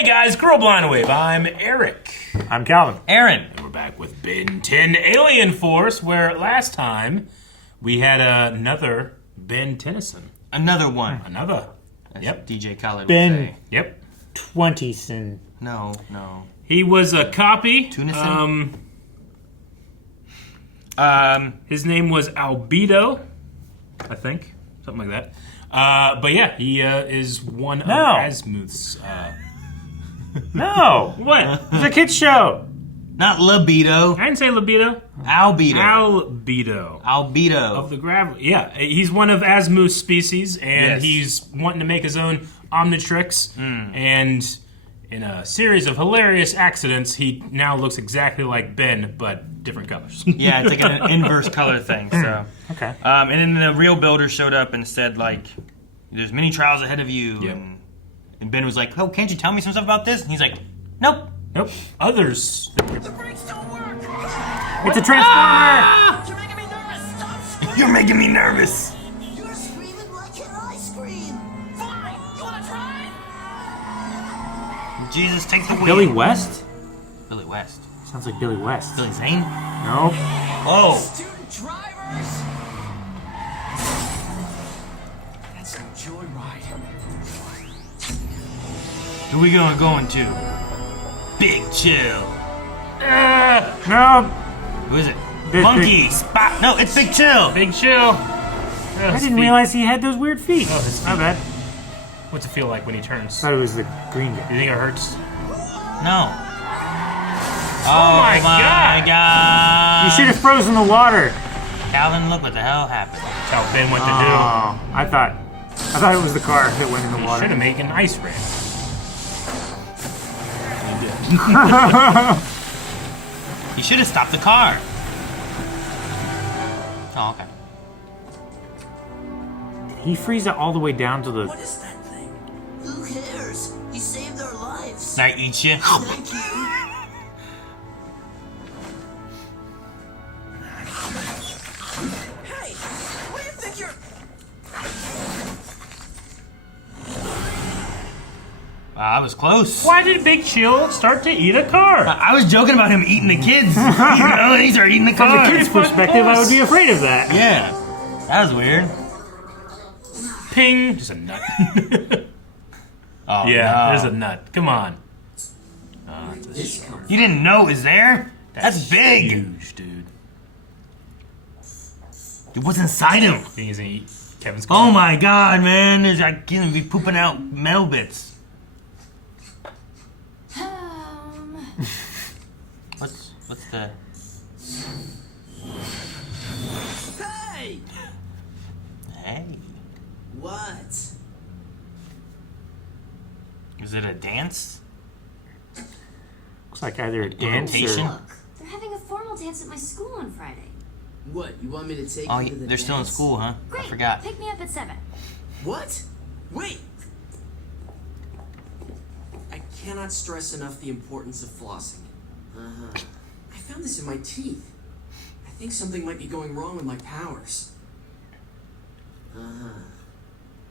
Hey guys, Girl Blind Wave. I'm Eric. I'm Calvin. Aaron. And we're back with Ben 10 Alien Force, where last time we had another Ben Tennyson. Another one. Another. As Yep. DJ Khaled Ben. would say. Yep. Twentyson. No. He was a copy. Twentyson? His name was Albedo, I think. Something like that. But yeah, he is one of Asmuth's. No. What? It's a kid's show. Not libido. I didn't say libido. Albedo. Albedo. Of the gravel. Yeah, he's one of Asmuth's species, and Yes. he's wanting to make his own Omnitrix. And in a series of hilarious accidents, he now looks exactly like Ben, but different colors. Yeah, it's like an inverse color thing. So. Okay. And then the real builder showed up and said, like, there's many trials ahead of you. Yep. And Ben was like, oh, can't you tell me some stuff about this? And he's like, nope. Nope. Others. The brakes don't work! It's a transformer. You're making me nervous! Stop screaming! You're making me nervous. You're screaming, why can't I scream? Fine! You wanna try? Jesus, take the wheel. Billy West? Billy West. Sounds like Billy West. Billy Zane? Nope. Oh. Student drivers! That's no joyride. Who are we going to? Big Chill. No. Who is it? Big- Monkey. Spot. No, it's Big Chill. Big Chill. I didn't realize he had those weird feet. Oh, his My feet. bad. What's it feel like when he turns? Thought it was the green guy. You think it hurts? No. Oh my God. You should have frozen the water. Calvin, look what the hell happened. That's how Ben went to Oh, I thought it was the car that went in the do. water. Should have made an ice ring. He should have stopped the car. Oh, okay. Did he freeze it all the way down to the... What is that thing? Who cares? He saved our lives. Can I eat you? Thank you. Hey! What do you think you're... I was close. Why did Big Chill start to eat a car? I was joking about him eating the kids. You know, and he started eating the From car. a kid's perspective, I would be afraid of that. Yeah. That was weird. Ping. Just a nut. Oh, Yeah, no. there's a nut. Come on. Oh, it's a short. You didn't know it was there? That's big. Huge, dude. Dude, what's inside him? Think he's gonna eat Kevin's Oh car? my God, man. There's like gonna be pooping out metal bits. What's the... Hey! Hey. What? Is it a dance? Looks like either a dance Invitation? or... Look, they're having a formal dance at my school on Friday. What, you want me to take Oh, you to the they're still in dance? school, huh? Great. I forgot. Pick me up at 7. What? Wait! I cannot stress enough the importance of flossing. Uh-huh. I found this in my teeth. I think something might be going wrong with my powers. Uh-huh.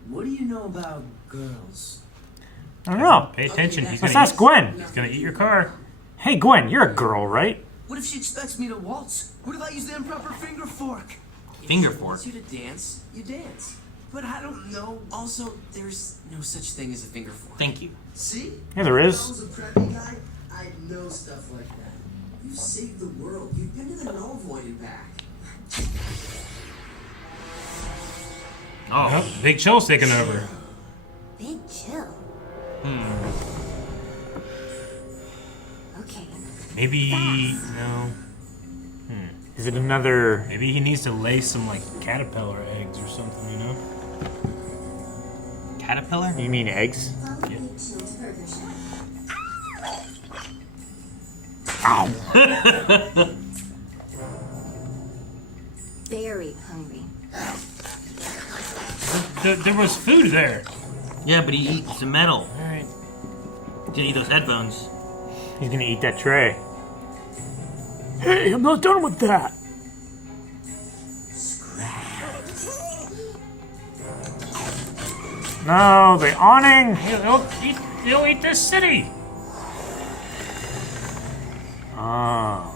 What do you know about girls? I don't know. Pay attention. He's Let's gonna ask Gwen. He's gonna eat your car. Hey, Gwen, you're a girl, right? What if she expects me to waltz? What if I use the improper finger fork? Finger If she fork? wants you to dance, you dance. But I don't know. Also, there's no such thing as a finger fork. Thank you. See? Yeah, there If is. I was a preppy guy, I'd know stuff like that. You've saved the world. You've been to the null void and back. Oh, Big Chill's taking over. Big chill. Okay. Maybe no. Is it another... Maybe he needs to lay some like caterpillar eggs or something. You know? Caterpillar? You mean eggs? Well, Big Chill's Burger Shack. Very hungry. There was food there. Yeah, but he eats the metal. All right. He's gonna eat those headphones. He's gonna eat that tray. Hey, I'm not done with that. No, the awning. He'll eat this city. Oh.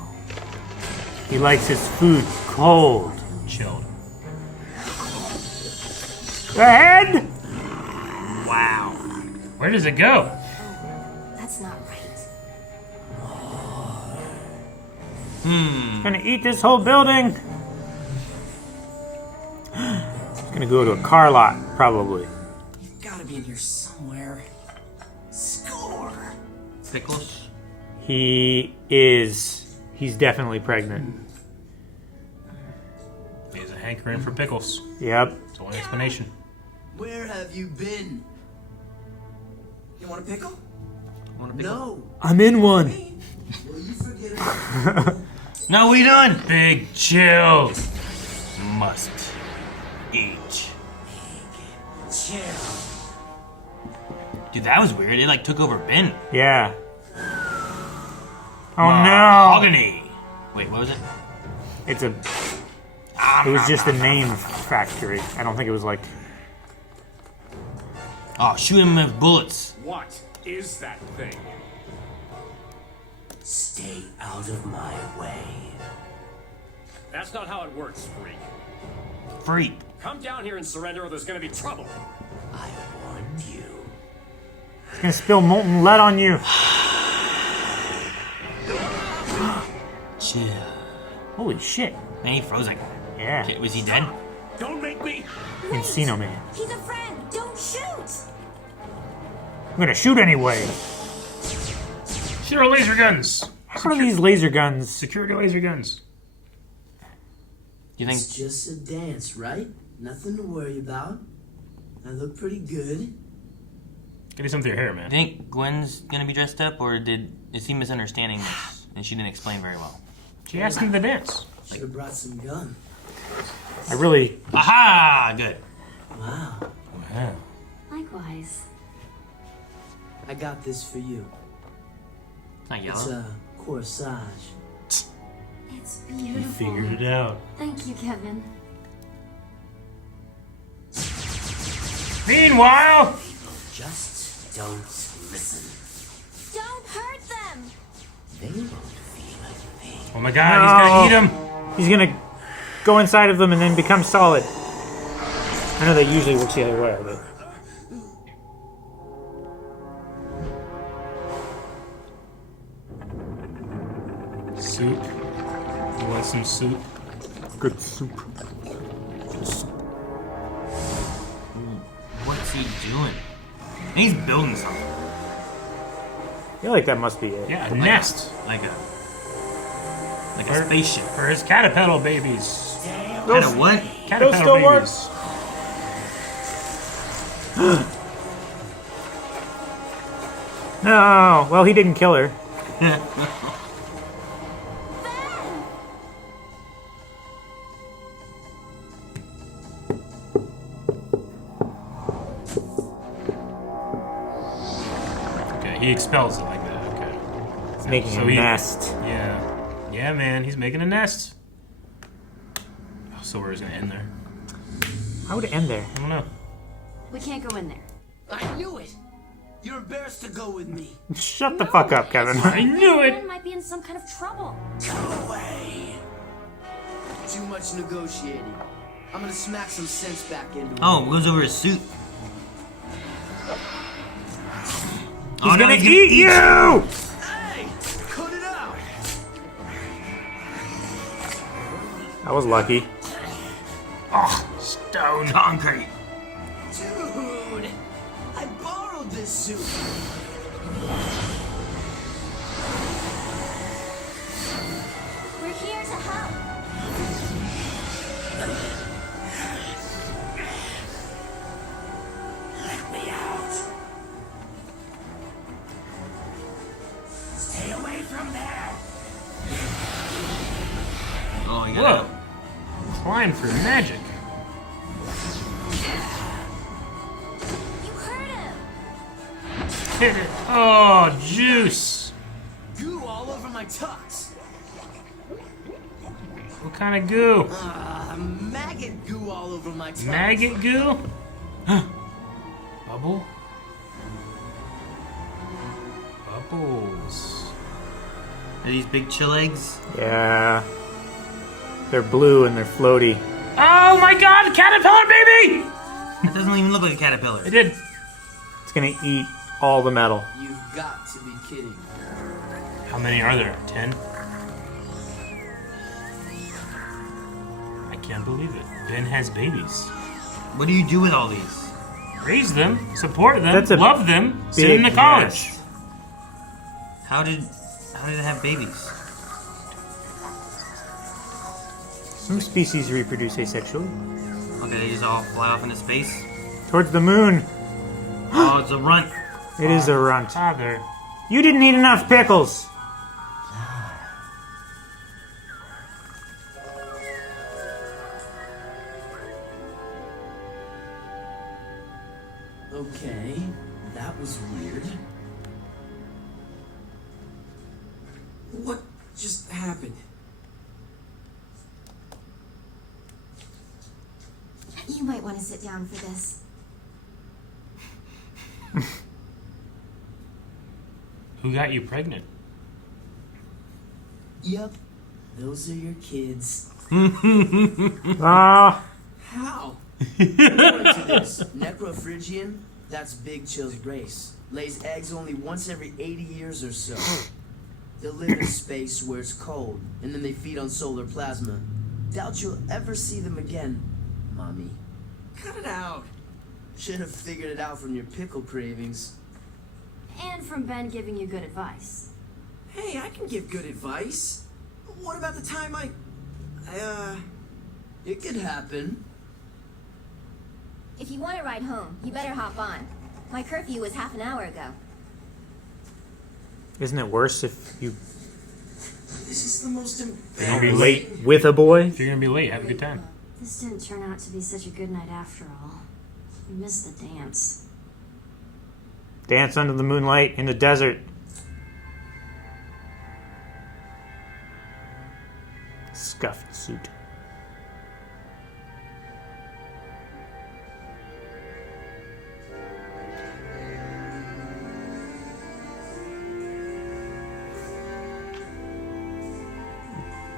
He likes his food cold. Chilled. The head? Wow. Where does it go? That's not right. He's gonna eat this whole building. He's gonna go to a car lot, probably. You've got to be in here somewhere. Score! Pickles. He is. He's definitely pregnant. He has a hankering for pickles. Yep. That's the only explanation. Where have you been? You want a pickle? Want a pickle? No. I'm in one. Will you forget about it? No, we done. Big chill. Must eat. Chill. Dude, that was weird. It like took over Ben. Yeah. Oh Mahogany. Wait, what was it? no. It's a. It was just a name factory. I don't think it was like. Oh, shoot him with bullets. What is that thing? Stay out of my way. That's not how it works, freak. Freak. Come down here and surrender or there's gonna be trouble. I warned you. He's gonna spill molten lead on you. Chill. Holy shit. Man, he froze like. Yeah. Okay, was he dead? Don't make me. Encino Man. He's a friend. Don't shoot. I'm gonna shoot anyway. Shoot our laser guns. What are these laser guns? Security laser guns. You think? It's just a dance, right? Nothing to worry about. I look pretty good. Get something to your hair, man. You think Gwen's gonna be dressed up, or is he misunderstanding this? And she didn't explain very well. She asked him to dance. Should have brought some gun. I really. Aha! Good. Wow. Wow. Likewise. I got this for you. It's not It's yellow. a corsage. It's beautiful. Figured it out. Thank you, Kevin. Meanwhile, Just don't listen. Don't hurt them. They won't feel a thing. oh my god, he's gonna eat him. He's gonna go inside of them and then become solid. I know that usually works the other way, but. Soup. You want some soup? Good soup. What's he doing? He's building something. I feel like that must be it. Yeah, a nest. Like a spaceship. For his caterpillar babies. Kind of what? Caterpillar still work? babies. No, well, he didn't kill her. Okay, he expels it like that. Okay. He's making So a he- nest. Yeah. Yeah, man, he's making a nest. Oh, so where's it gonna end there? How would it end there? I don't know. We can't go in there. I knew it! You're embarrassed to go with me. Shut the fuck up, Kevin. I knew it! Ben might be in some kind of trouble. Go away. Too much negotiating. I'm gonna smack some sense back into it. Oh, goes over his suit. He's gonna eat you! Hey! Cut it out! That was lucky. Oh, stone. Concrete. Dude! I borrowed this suit. We're here to help. Let me out. Stay away from there. Oh, you got Whoa. Climb through magic. You hurt him. Hit it. Oh, juice. Goo all over my tux. What kind of goo? Maggot goo all over my tux. Maggot goo? Bubble? Bubbles. Are these big chill eggs? Yeah. They're blue and they're floaty. Oh my god, caterpillar baby! That doesn't even look like a caterpillar. It did. It's gonna eat all the metal. You've got to be kidding. How many are there? 10? I can't believe it. Ben has babies. What do you do with all these? Raise them, support them, That's a love them, send them to big college. nest. How did they have babies? Some species reproduce asexually. Okay, they just all fly off into space. Towards the moon. Oh, it's a runt. It is a runt. Father. You didn't eat enough pickles. Okay, that was weird. What just happened? You might want to sit down for this. Who got you pregnant? Yep, those are your kids. Ah, How? According to this, Necrophrygian, that's Big Chill's race. Lays eggs only once every 80 years or so. They'll live in space where it's cold, and then they feed on solar plasma. Doubt you'll ever see them again, Mommy. Cut it out. Should have figured it out from your pickle cravings. And from Ben giving you good advice. Hey, I can give good advice. What about the time it could happen. If you want to ride home, you better hop on. My curfew was half an hour ago. isn't it worse if you This is the most You're are be embarrassing. late with a boy? If you're gonna be late, have a good time. This didn't turn out to be such a good night after all. We missed the dance. Dance under the moonlight in the desert. Scuffed suit.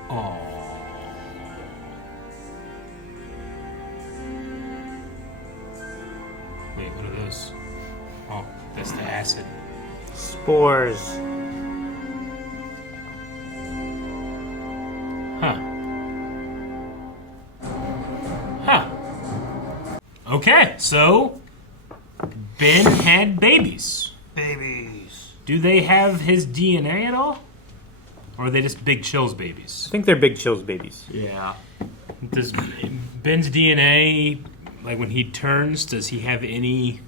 Aww. Wait, what are those? Oh, that's the acid. Spores. Huh. Huh. Okay, so Ben had babies. Babies. Do they have his DNA at all? Or are they just Big Chill's babies? I think they're Big Chill's babies. Yeah. Does Ben's DNA, like when he turns, does he have any...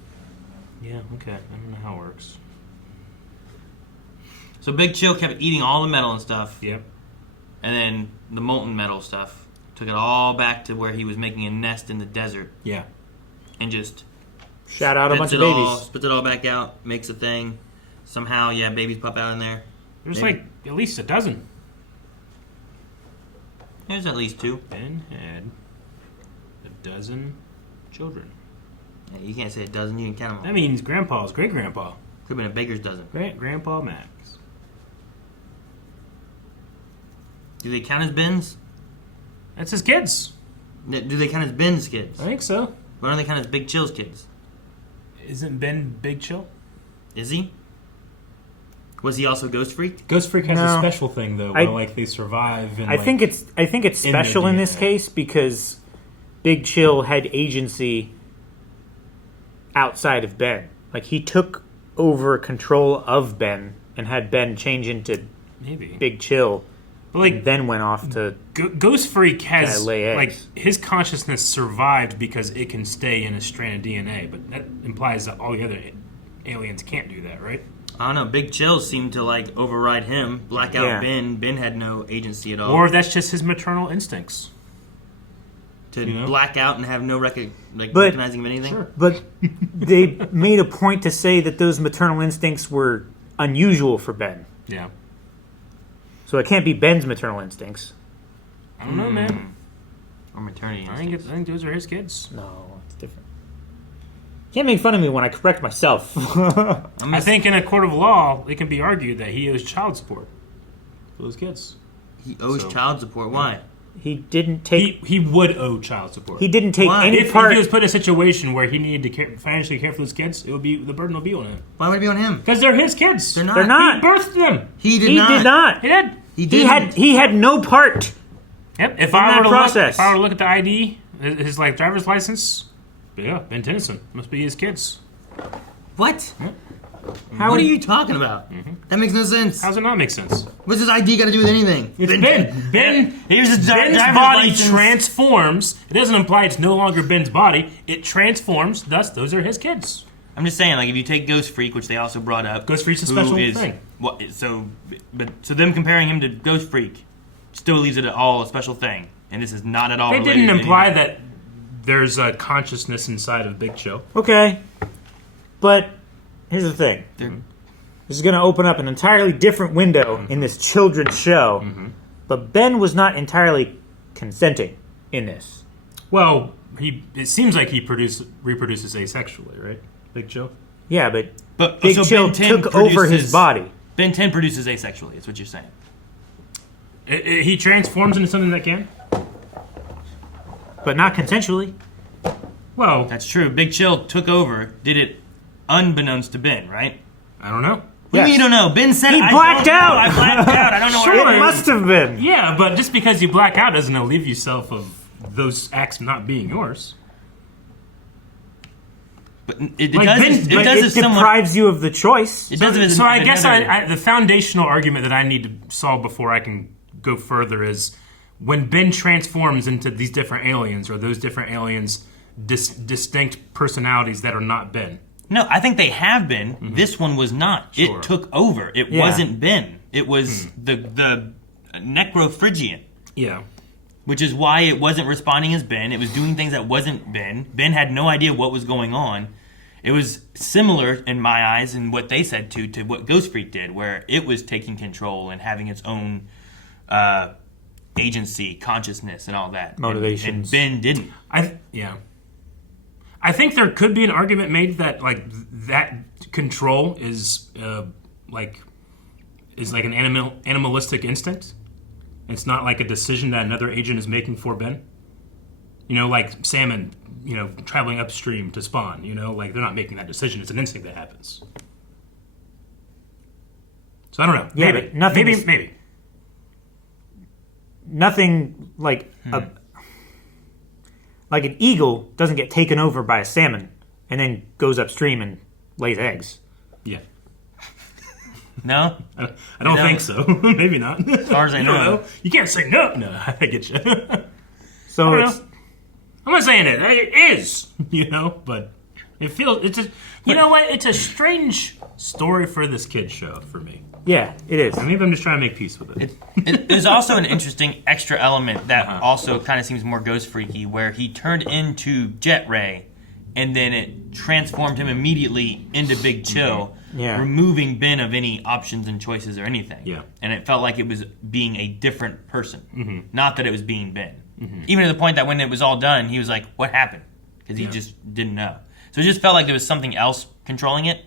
Yeah, okay. I don't know how it works. So Big Chill kept eating all the metal and stuff, Yep. and then the molten metal stuff. Took it all back to where he was making a nest in the desert, Yeah. and just Shout out a bunch of spits babies. it all back out, makes a thing. Somehow, yeah, babies pop out in there. There's Maybe. like at least a dozen. There's at least 2. Ben had a dozen children. Yeah, you can't say a dozen, you can count them all. That means grandpa's great-grandpa. Could have been a baker's dozen. Great-grandpa Max. Do they count as Ben's? That's his kids. Do they count as Ben's kids? I think so. Why don't they count as Big Chill's kids? Isn't Ben Big Chill? Is he? Was he also Ghost Freak? Ghost Freak has No. a special thing though, I- where like they survive. And I think it's in their special in this DNA. case because Big Chill had agency outside of Ben. Like he took over control of Ben and had Ben change into maybe. Big Chill, But like and then went off to Ghost Freak has lay eggs. like his consciousness survived because it can stay in a strand of DNA, but that implies that all the other aliens can't do that, right? I don't know. Big Chill seemed to like override him, black out Yeah. Ben. Ben had no agency at all. Or that's just his maternal instincts. to you know? black out and have no But- recognizing of anything. But they made a point to say that those maternal instincts were unusual for Ben. Yeah. So it can't be Ben's maternal instincts. I don't know, man. Or maternity I think instincts. those are his kids. No, it's different. Can't make fun of me when I correct myself. I think in a court of law, it can be argued that he owes child support. for those kids. He owes So- child support. Why? He didn't take. He would owe child support. He didn't take Why? any If part. he was put in a situation where he needed to financially care for those kids, the burden would be on him. Why would it be on him? Because they're his kids. They're not. They're not. He birthed them. He did He not. did not. He did. He He didn't. had no part. Yep. If that I were to process. look at the ID, his like driver's license, yeah, Ben Tennyson must be his kids. What? How What are you talking about? That makes no sense. How does it not make sense? What's his ID got to do with anything? It's Ben. Here's his Ben's driver's body license. transforms. It doesn't imply it's no longer Ben's body. It transforms. Thus, those are his kids. I'm just saying, like, if you take Ghost Freak, which they also brought up, Ghost Freak's a who special is- thing. What? So them comparing him to Ghost Freak still leaves it all a special thing, and this is not at all. They related didn't to imply anything. that there's a consciousness inside of Big Chill. Okay, but here's the thing. They're- This is going to open up an entirely different window in this children's show. But Ben was not entirely consenting in this. Well, it seems like he reproduces asexually, right? Big Chill. Yeah, but But Big so Chill Ben 10 took over his produces- body. Ben 10 produces asexually. That's what you're saying. He transforms into something that can. But not consensually. Well, That's true. Big Chill took over, did it unbeknownst to Ben, right? I don't know. What do you mean you don't know? Ben said He I blacked don't know. out. I blacked out. I don't know Sure. what It must have been. Yeah, but just because you black out doesn't relieve yourself of those acts not being yours. But it Like does. Ben- It but does It if someone. deprives you of the choice. It does if it's So I guess another- the foundational argument that I need to solve before I can go further is when Ben transforms into these different aliens, or those different aliens distinct personalities that are not Ben. No, I think they have been. This one was not. Sure. It took over. It Yeah. wasn't Ben. It was the Necrophrygian, Yeah. which is why it wasn't responding as Ben. It was doing things that wasn't Ben. Ben had no idea what was going on. It was similar in my eyes and what they said to what Ghost Freak did, where it was taking control and having its own agency, consciousness, and all that. Motivations. And Ben didn't. I think there could be an argument made that like that control is like an animalistic instinct. It's not like a decision that another agent is making for Ben. You know, like salmon, traveling upstream to spawn. Like they're not making that decision. It's an instinct that happens. So I don't know. Yeah, Maybe. but nothing Maybe. is- Maybe. Nothing like like an eagle doesn't get taken over by a salmon and then goes upstream and lays eggs. Yeah. No? I don't No. think so. Maybe not. As far as I know. You can't say no. No, I get you. So I don't it's know. I'm not saying it. It is, but it feels what? It's a strange story for this kid show for me. yeah, it is. Maybe I'm just trying to make peace with it. There's also an interesting extra element that also kind of seems more Ghost Freaky, where he turned into Jet Ray, and then it transformed him immediately into Big Chill, Yeah. removing Ben of any options and choices or anything. Yeah. And it felt like it was being a different person, not that it was being Ben. Even to the point that when it was all done, he was like, "What happened?" Because he just didn't know. So it just felt like there was something else controlling it.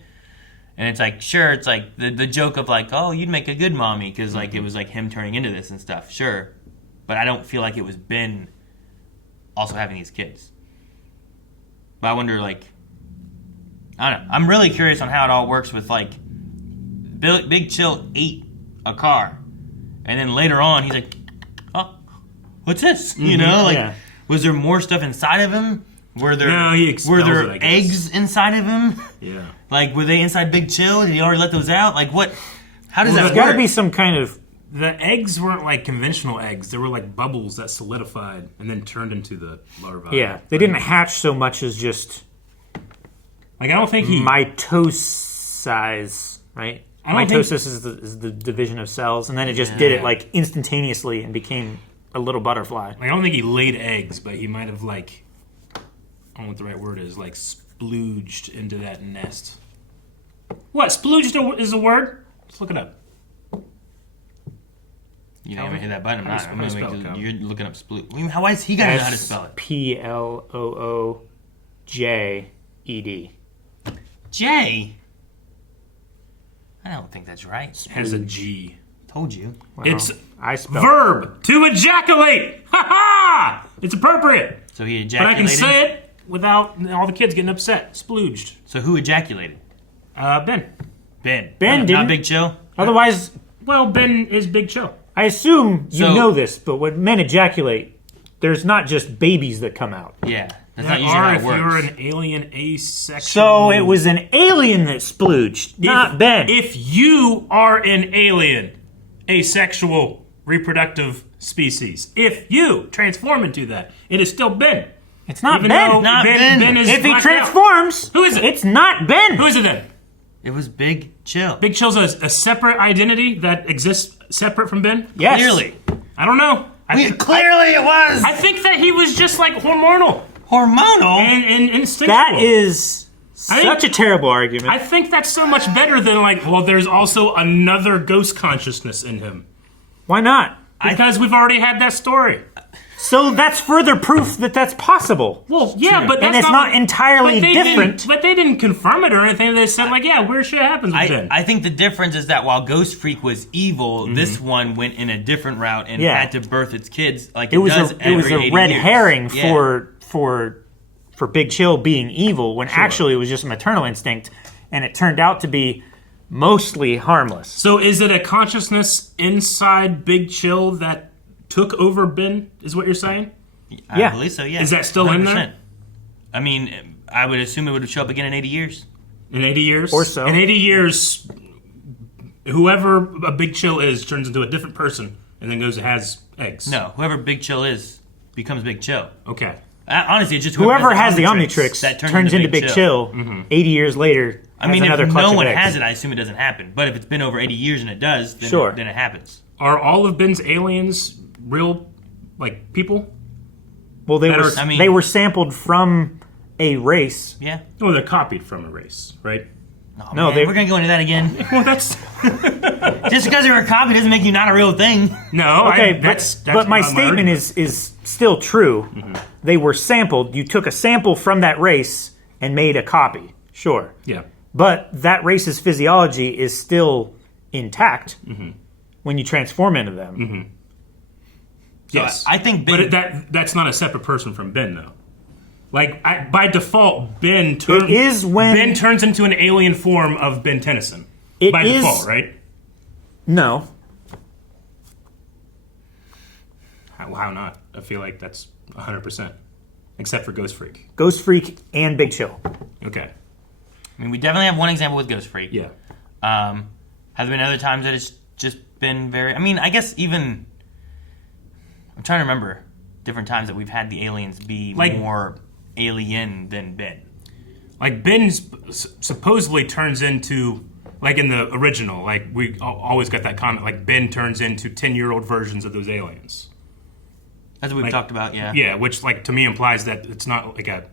And it's like, sure, it's like the joke of like, oh, you'd make a good mommy because like it was like him turning into this and stuff. Sure, but I don't feel like it was Ben also having these kids. But I wonder, like, I don't know. I'm really curious on how it all works with like Big Chill ate a car, and then later on he's like, oh, what's this? yeah. Was there more stuff inside of him? Were there No, he expels were there it, I guess. eggs inside of him? Yeah. Like, were they inside Big Chill? Did he already let those out? Like, what? How does Well, that There's got work? to be some kind of The eggs weren't like conventional eggs. They were like bubbles that solidified and then turned into the larvae. yeah. They didn't hatch so much as just Like I don't think he. mitosis, right? I don't think- Mitosis is the division of cells, and then it just did it like instantaneously and became a little butterfly. I don't think he laid eggs, but he might have like. I don't know what the right word is. Like splooged into that nest. What splooged is a word? Let's look it up. You didn't even hit that button. How do you spell it, You're looking up sploot. How is he gonna know how to spell it? SPLOOJED. J. I don't think that's right. It has a G. Told you. It's I spelled verb to ejaculate. Ha ha! It's appropriate. So he But ejaculated. I can say it without all the kids getting upset. Splooged. So who ejaculated? Ben. Ben. Ben Not didn't. Big Chill. Otherwise, Well, Ben is Big Chill. I assume you So- know this, but when men ejaculate, there's not just babies that come out. Yeah. That's There not usually are how if it works. you're an alien asexual. So it was an alien that splooged, not Ben. If you are an alien, asexual, reproductive species, if you transform into that, it is still Ben. It's not Even Ben. though Not Ben. is If he blacked out. transforms, Who is it? It's not Ben. Who is it then? It was Big Chill. Big Chill's a separate identity that exists separate from Ben? Yes. Clearly. I don't know. Clearly it was. I think that he was just like hormonal Hormonal. and instinctual. That is I such a think- terrible argument. I think that's so much better than like, well, there's also another ghost consciousness in him. Why not? Because we've already had that story. So that's further proof that that's possible. Well, yeah, but that's And it's not entirely but they different. didn't- But they didn't confirm it or anything. They said like, yeah, weird shit happens with Ben. I think the difference is that while Ghost Freak was evil, this one went in a different route and Yeah. had to birth its kids like It was does a every 80 red years. herring Yeah. for Big Chill being evil when actually it was just a maternal instinct, and it turned out to be mostly harmless. So is it a consciousness inside Big Chill that took over Ben? Is what you're saying? I Yeah. believe so. Yeah. Is that still in there? 100%. I mean, I would assume it would show up again in 80 years. In 80 years? Or so. In 80 years, whoever a Big Chill is turns into a different person and then goes and has eggs. No, whoever Big Chill is becomes Big Chill. Okay. Honestly, it's just Whoever has the Omnitrix Omnitrix that turns into Big Chill. 80 years later. I mean, has another if clutch no of one eggs. has it, I assume it doesn't happen. But if it's been over 80 years and it does, then, Sure. then it happens. Are all of Ben's aliens real, like, people? Well, they were I mean- they were sampled from a race. Yeah. Oh, they're copied from a race, right? Oh, No, man, they- we're gonna go into that again. Well, that's... Just because they were a copy doesn't make you not a real thing. No, Okay, that's but my not statement argument. is still true. They were sampled. You took a sample from that race and made a copy. Sure. Yeah. But that race's physiology is still intact when you transform into them. Yes. I think But that's not a separate person from Ben, though. Like, by default, Ben turns into an alien form of Ben Tennyson. It By is- default, right? No. How not? I feel like that's 100%. Except for Ghost Freak. Ghost Freak and Big Chill. Okay. I mean, we definitely have one example with Ghost Freak. Yeah. Have there been other times that it's just been very... I mean, I guess even... I'm trying to remember different times that we've had the aliens be Like- more alien than Ben. Like, Ben supposedly turns into... Like, in the original, like, we always got that comment, like, Ben turns into 10-year-old versions of those aliens. That's what we've Like- talked about, yeah. Yeah, which, like, to me implies that it's not, like, a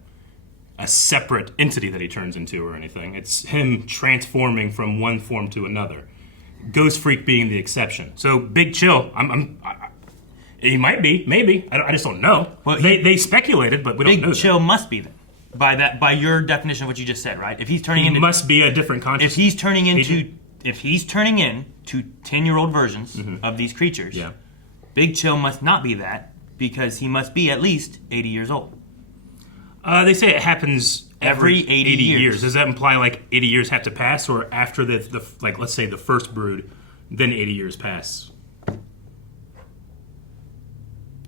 separate entity that he turns into or anything. It's him transforming from one form to another. Ghost Freak being the exception. So, Big Chill, he might be, maybe. I just don't know. Well, they speculated, but we don't know Big that. Chill must be then. By your definition of what you just said, right? If he's turning He into... must be a different If consciousness. he's turning into 10-year-old versions of these creatures, Yeah. Big Chill must not be that because he must be at least 80 years old. They say it happens Every 80 years. Does that imply like 80 years have to pass, or after the like, let's say the first brood, then 80 years pass?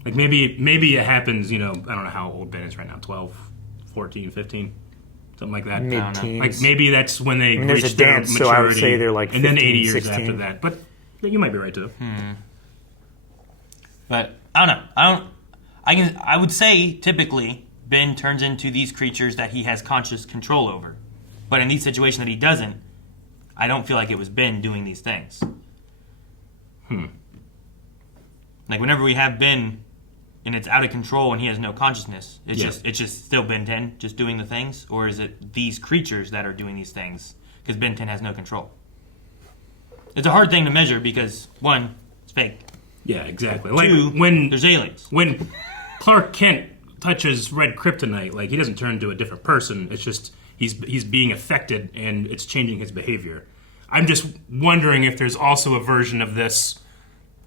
Like maybe it happens, I don't know how old Ben is right now, 12, 14, 15, something like that. Mid-teens. Like maybe that's when they there's reach a their dance, maturity, so I would say they're like and then 15, 80 years 16. after that. But you might be right too. But I don't know. I would say typically Ben turns into these creatures that he has conscious control over. But in these situations that he doesn't, I don't feel like it was Ben doing these things. Like whenever we have Ben and it's out of control and he has no consciousness, it's just still Ben 10 just doing the things, or is it these creatures that are doing these things because Ben 10 has no control? It's a hard thing to measure because one, it's fake. Yeah, exactly. Like Two, when there's aliens. when Clark Kent touches red kryptonite, like he doesn't turn into a different person. It's just he's being affected and it's changing his behavior. I'm just wondering if there's also a version of this,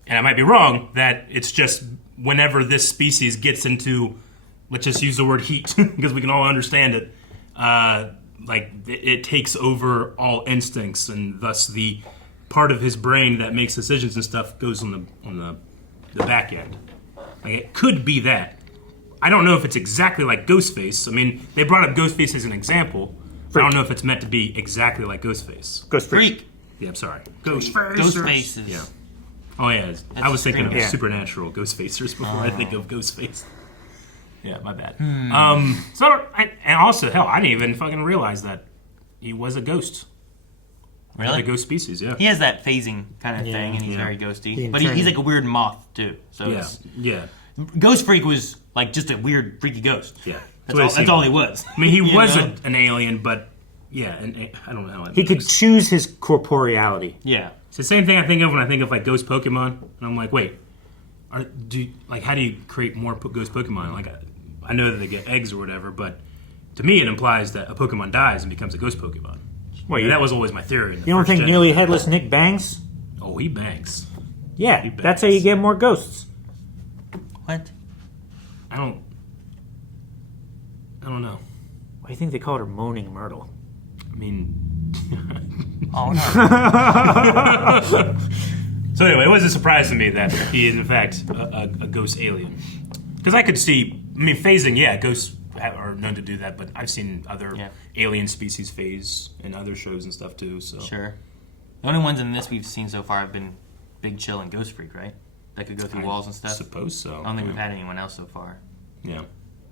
and I might be wrong, that it's just whenever this species gets into, let's just use the word heat, because we can all understand it, it takes over all instincts, and thus the part of his brain that makes decisions and stuff goes on the back end. Like, it could be that. I don't know if it's exactly like Ghostface. I mean, they brought up Ghostface as an example. I don't know if it's meant to be exactly like Ghostface. Freak. Yeah, I'm sorry. Ghostface. Ghostfaces. Yeah. Oh, yeah. I was thinking of Yeah. Supernatural Ghostfacers before I think of Ghostface. Yeah, my bad. Hmm. And also, hell, I didn't even fucking realize that he was a ghost. Really? A ghost species, yeah. He has that phasing kind of thing, and he's very ghosty. But he's like a weird moth, too. So Yeah, it's, yeah. Ghost Freak was like just a weird, freaky ghost. Yeah. That's all he was. I mean, he You was know? an alien, but yeah, I don't know how He could choose his corporeality. Yeah. It's the same thing I think of when I think of like ghost Pokemon, and I'm like, wait, how do you create more ghost Pokemon? Like, I know that they get eggs or whatever, but to me, it implies that a Pokemon dies and becomes a ghost Pokemon. Well, That was always my theory. You don't think nearly headless Nick bangs? Oh, he bangs. Yeah, bangs. that's how you get more ghosts. What? I don't know. Why do you think they called her Moaning Myrtle? I mean, Oh, no. so anyway, it was a surprise to me that he is in fact a ghost alien. Because I could see, I mean, phasing, yeah, ghosts are known to do that, but I've seen other alien species phase in other shows and stuff too. So Sure. The only ones in this we've seen so far have been Big Chill and Ghost Freak, right? That could go through walls and I stuff. suppose so. I don't think we've had anyone else so far. Yeah.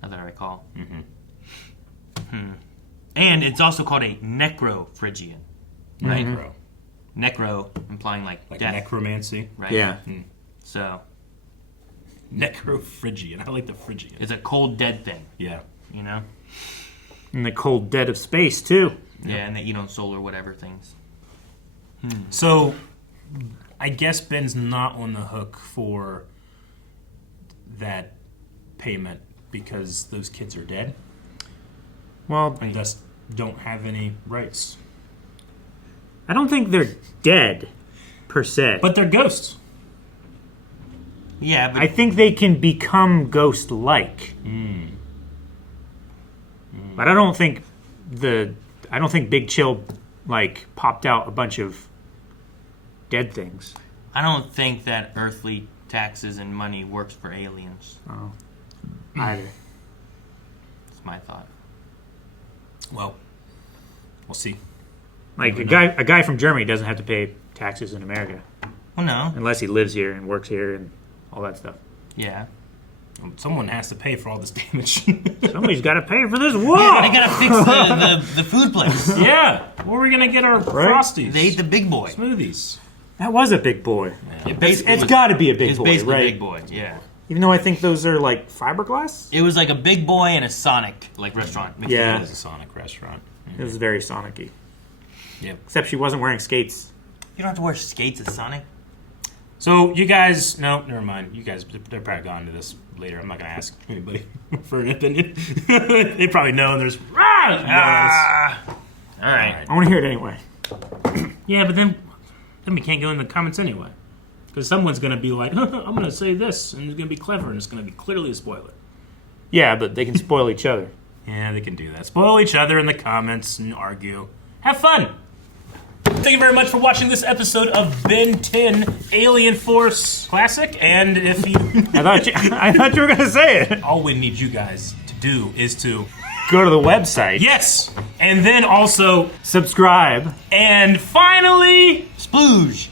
Not that I recall. And it's also called a necrophrygian, right? Necro. Necro implying like death, necromancy. right? Yeah. So Necrophrygian. I like the Phrygian. it's a cold, dead thing, Yeah. you know? In the cold dead of space, too. Yeah, and they eat on solar whatever things. So, I guess Ben's not on the hook for that payment because those kids are dead Well, and thus don't have any rights. I don't think they're dead, per se. But they're ghosts. Yeah, but I think they can become ghost-like. But I don't think Big Chill popped out a bunch of dead things. I don't think that earthly taxes and money works for aliens. Either. That's my thought. Well, we'll see. Like a guy from Germany doesn't have to pay taxes in America Well, no. unless he lives here and works here and all that stuff. Yeah. Someone has to pay for all this damage. Somebody's got to pay for this wall. They gotta fix the food place. Yeah. Where are we going to get our Frosties? They ate the big boy. Smoothies. That was a big boy. It's It's got to be a big It's boy, basically right? a big boy, yeah. Even though I think those are like fiberglass. It was like a big boy and a Sonic restaurant. mixed Yeah. It together. was a Sonic restaurant. It was very Sonic-y. Yep. Except she wasn't wearing skates. You don't have to wear skates at Sonic. So you guys, no, never mind. You guys, they're probably gone to this later. I'm not going to ask anybody for an opinion. They probably know. And there's All right. I want to hear it anyway. yeah, but then we can't go in the comments anyway, because someone's going to be like, I'm going to say this, and it's going to be clever, and it's going to be clearly a spoiler. Yeah, but they can spoil each other. Yeah, they can do that. Spoil each other in the comments and argue. Have fun. Thank you very much for watching this episode of Ben 10 Alien Force Classic. And if you, I thought you were going to say it. all we need you guys to do is to, Go to the website. yes, and then also, Subscribe. and finally, Splooge.